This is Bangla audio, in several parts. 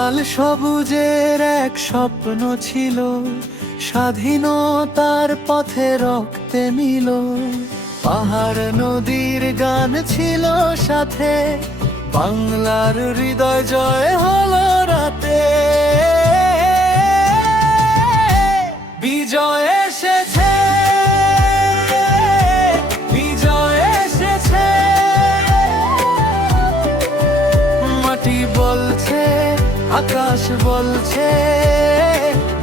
লাল সবুজের এক স্বপ্ন ছিল, স্বাধীনতার পথে রক্তে মিল। পাহাড় নদীর গান ছিল সাথে, বাংলার হৃদয় জয় হলো রাতে। বিজয় এসেছে, বিজয় এসেছে, মাটি বলছে, আকাশ বলছে,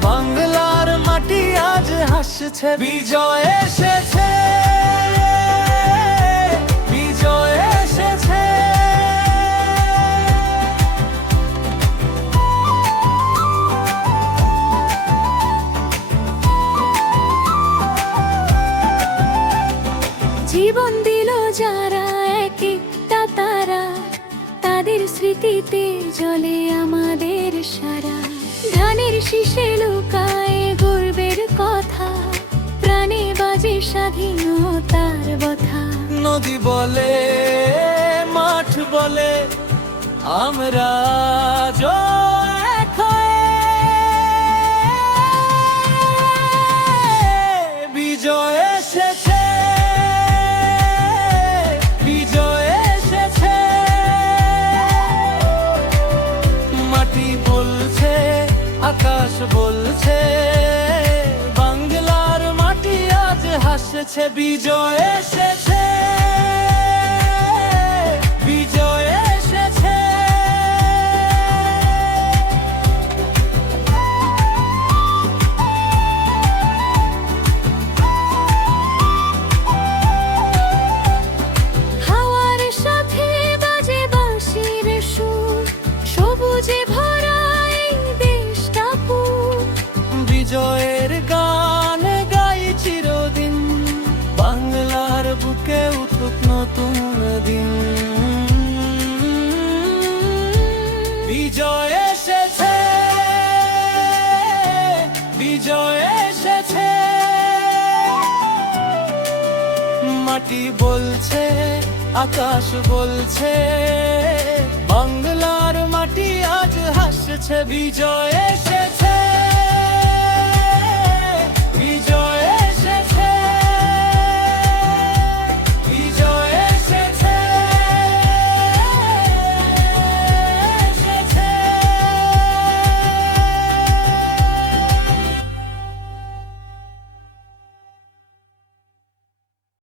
বাংলার মাটি আজ হাসছে। বিজয় এসেছে, বিজয় এসেছে। জীবন দিল যারা এক একটা তারা, তাদের স্মৃতিতে জ্বলে আমাদের সারা। ধানের শীষে লুকায় গর্বের কথা, প্রাণে বাজে স্বাধীনতার বথা। নদী বলে, মাঠ বলে, আমরা এক হয়ে। বিজয় এসেছে, বিজয় এসেছে, মাটি বলছে, আকাশ বলছে, বাংলার মাটি আজ হাসছে। বিজয় এসেছে, বিজয় এসেছে। হাওয়ার সাথে বাজে বাঁশির সুর, সবুজে ভরা এই দেশটা পুর। বিজয়ের গান গাই চিরদিন, বাংলার বুকে উঠুক নতুন দিন। বিজয় এসেছে, বিজয় এসেছে, মাটি বলছে, আকাশ বলছে, বাংলার মাটি আজ হাসছে। বিজয় এসেছে।